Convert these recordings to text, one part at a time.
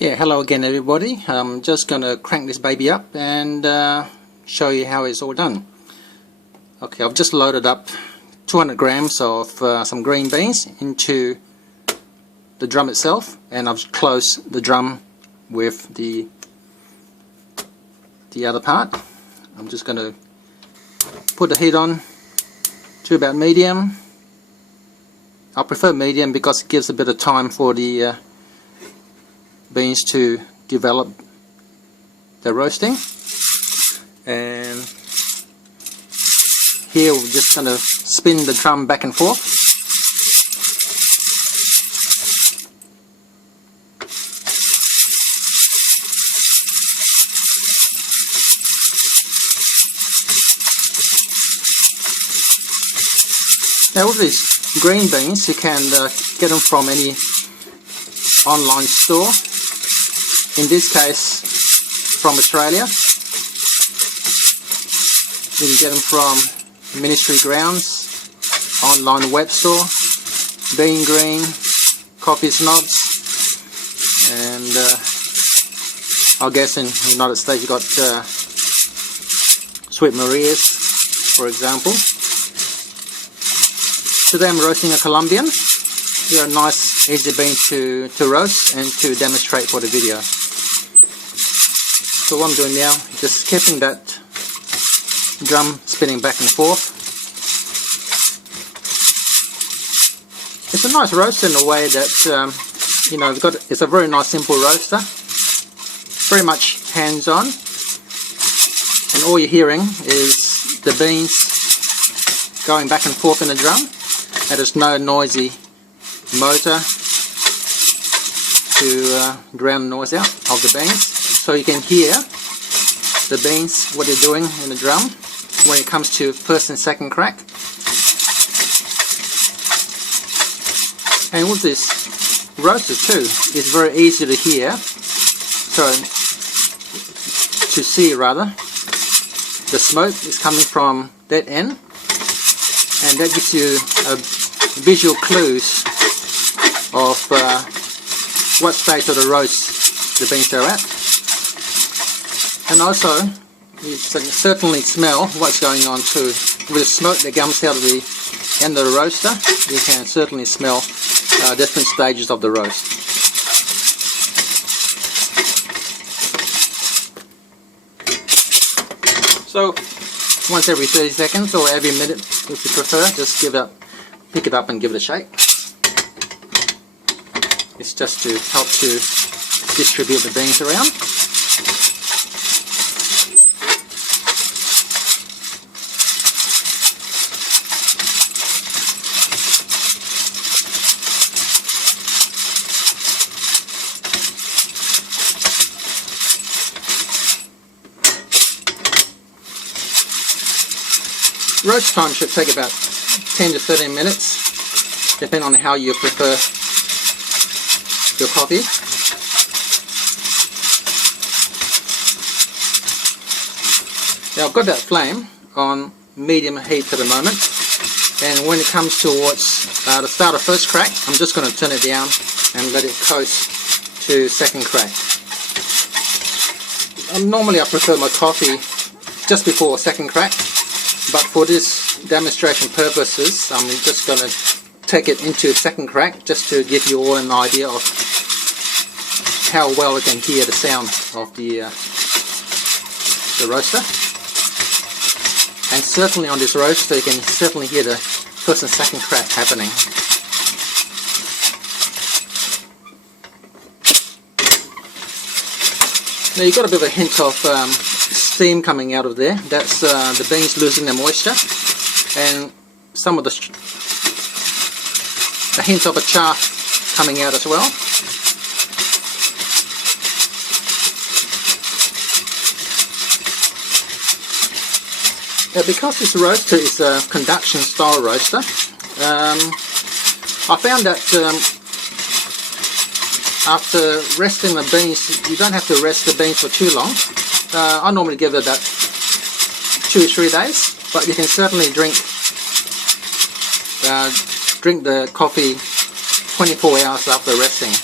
Yeah, hello again everybody. I'm just gonna crank this baby up and show you how it's all done. Okay, I've just loaded up 200 grams of some green beans into the drum itself, and I've closed the drum with the other part. I'm just gonna put the heat on to about medium. I prefer medium because it gives a bit of time for the beans to develop the roasting. And here we're just going to spin the drum back and forth. Now with these green beans, you can get them from any online store. In this case, from Australia. You can get them from Ministry Grounds, online web store, Bean Green, Coffee Snobs, and I guess in the United States you've got Sweet Maria's, for example. Today I'm roasting a Colombian. They're a nice easy bean to roast and to demonstrate for the video. So what I'm doing now, just keeping that drum spinning back and forth. It's a nice roaster in a way that you know, it's a very nice simple roaster, very much hands-on, and all you're hearing is the beans going back and forth in the drum, and there's no noisy motor to drown the noise out of the beans. So you can hear the beans, what they're doing in the drum when it comes to first and second crack. And with this roaster too, it's very easy to hear, so to see rather, the smoke is coming from that end, and that gives you a visual clues of what stage of the roast the beans are at. And also, you can certainly smell what's going on too. With the smoke that comes out of the end of the roaster, you can certainly smell different stages of the roast. So, once every 30 seconds or every minute if you prefer, just pick it up and give it a shake. It's just to help to distribute the beans around. Roast time should take about 10 to 13 minutes, depending on how you prefer your coffee. Now I've got that flame on medium heat at the moment, and when it comes towards the start of first crack, I'm just going to turn it down and let it coast to second crack. Normally I prefer my coffee just before second crack, but for this demonstration purposes, I'm just going to take it into second crack just to give you all an idea of how well you can hear the sound of the roaster. And certainly on this roaster you can certainly hear the first and second crack happening. Now you've got a bit of a hint of steam coming out of there. That's the beans losing their moisture, and some of a hint of a chaff coming out as well. Because this roaster is a conduction style roaster, I found that after resting the beans, you don't have to rest the beans for too long. I normally give it about 2 or 3 days, but you can certainly drink the coffee 24 hours after resting.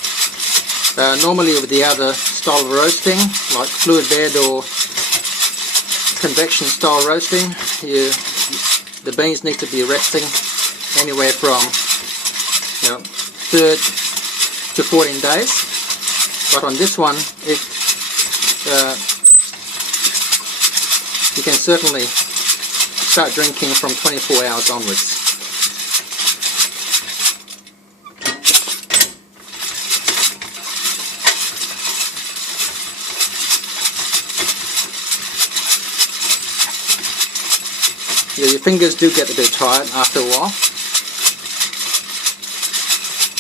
Normally with the other style of roasting, like fluid bed or convection style roasting, the beans need to be resting anywhere from 3 to 14 days. But on this one, you can certainly start drinking from 24 hours onwards. Yeah, your fingers do get a bit tired after a while.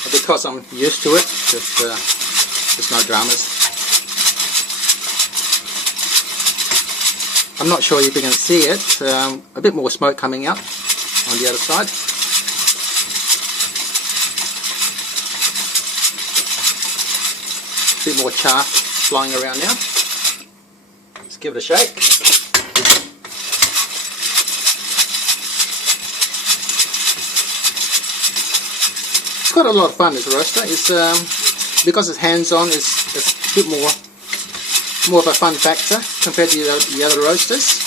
But because I'm used to it, there's no dramas. I'm not sure if you can see it, a bit more smoke coming out on the other side. A bit more chaff flying around now. Let's give it a shake. It's quite a lot of fun, this roaster. It's because it's hands-on, it's a bit more of a fun factor compared to the other roasters.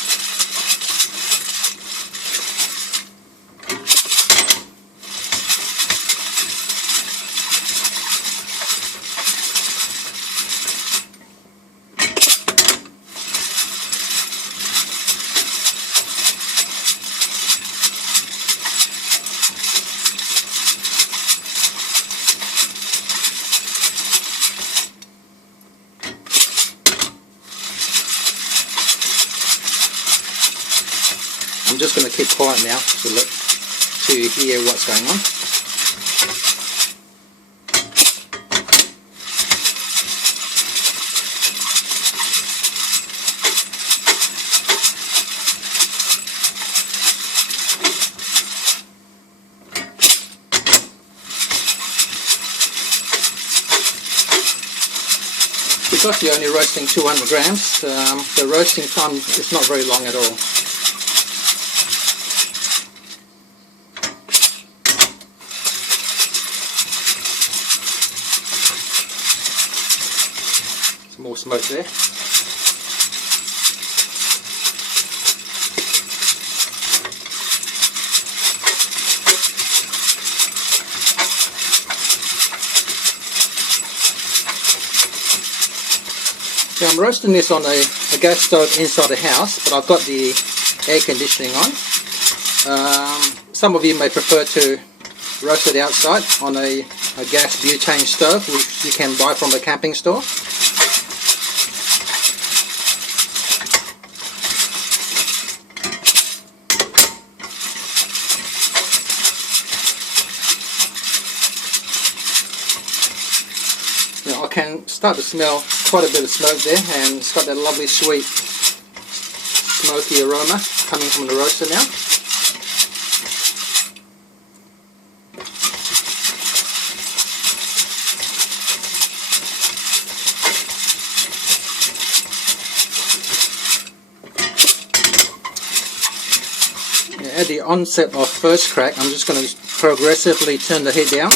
I'm just going to keep quiet now to hear what's going on. Because you're only roasting 200 grams, the roasting time is not very long at all. More smoke there. So I'm roasting this on a gas stove inside the house, but I've got the air conditioning on. Some of you may prefer to roast it outside on a gas butane stove, which you can buy from a camping store. I can start to smell quite a bit of smoke there, and it's got that lovely sweet smoky aroma coming from the roaster now. At the onset of first crack, I'm just going to progressively turn the heat down.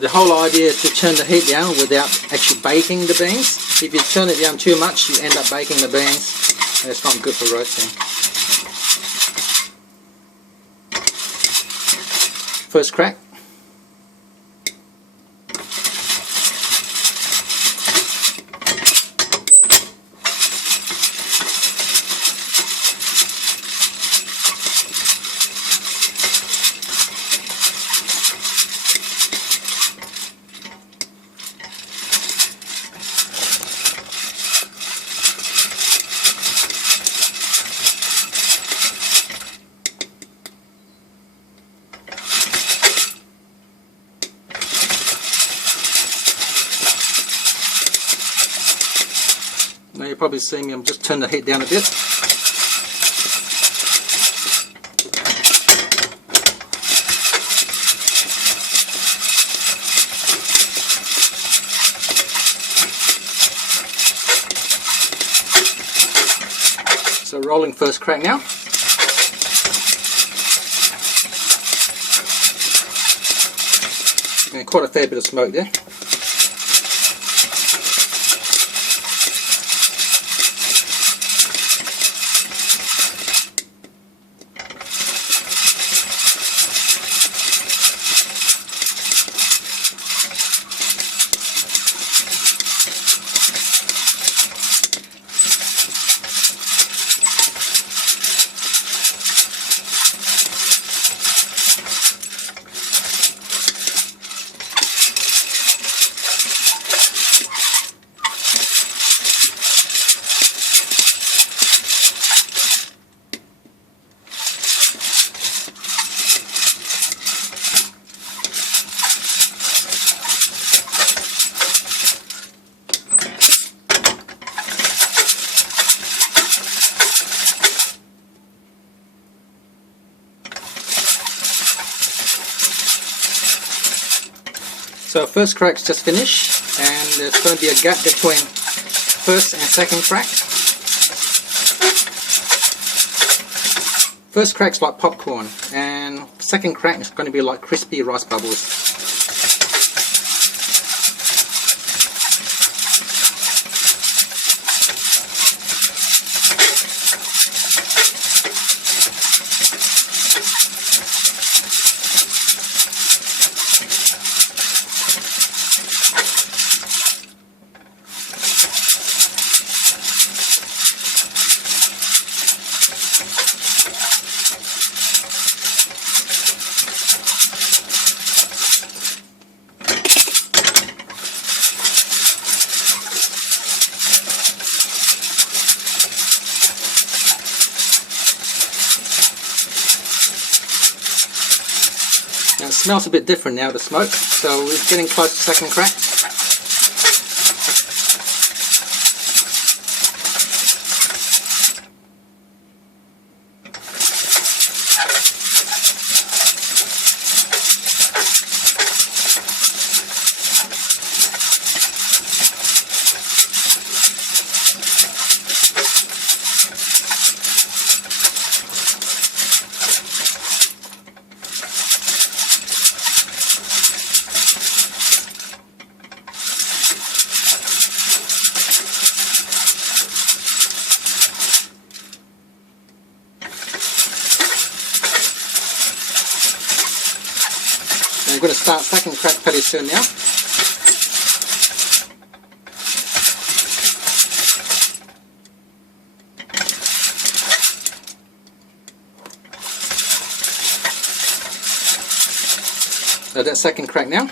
The whole idea is to turn the heat down without actually baking the beans. If you turn it down too much, you end up baking the beans, and it's not good for roasting. First crack. Now you probably see me, I'm just turning the heat down a bit. So rolling first crack now. And quite a fair bit of smoke there. So first crack's just finished, and there's going to be a gap between first and second crack. First crack's like popcorn, and second crack is going to be like crispy rice bubbles. Now it smells a bit different now, the smoke, so we're getting close to second crack. I'm going to start second crack pretty soon now. So that's second crack now.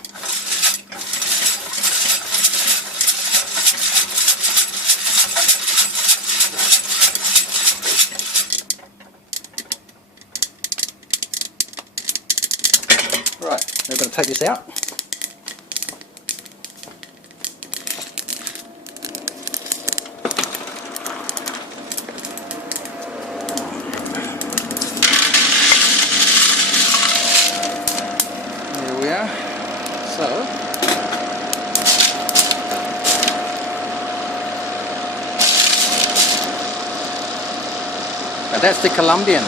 Right, we're going to take this out. There we are. So, now that's the Colombian.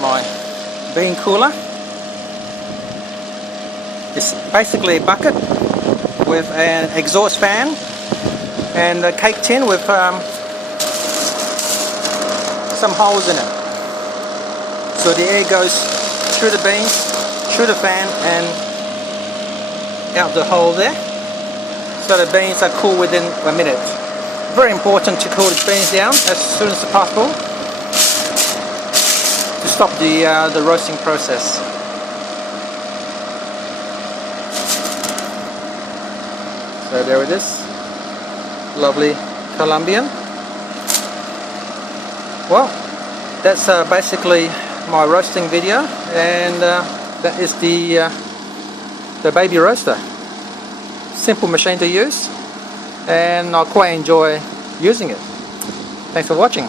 My bean cooler. It's basically a bucket with an exhaust fan and a cake tin with some holes in it. So the air goes through the beans, through the fan and out the hole there. So the beans are cool within a minute. Very important to cool the beans down as soon as possible. Stop the roasting process. So there it is, lovely Colombian. Well, that's basically my roasting video, and that is the baby roaster. Simple machine to use, and I quite enjoy using it. Thanks for watching.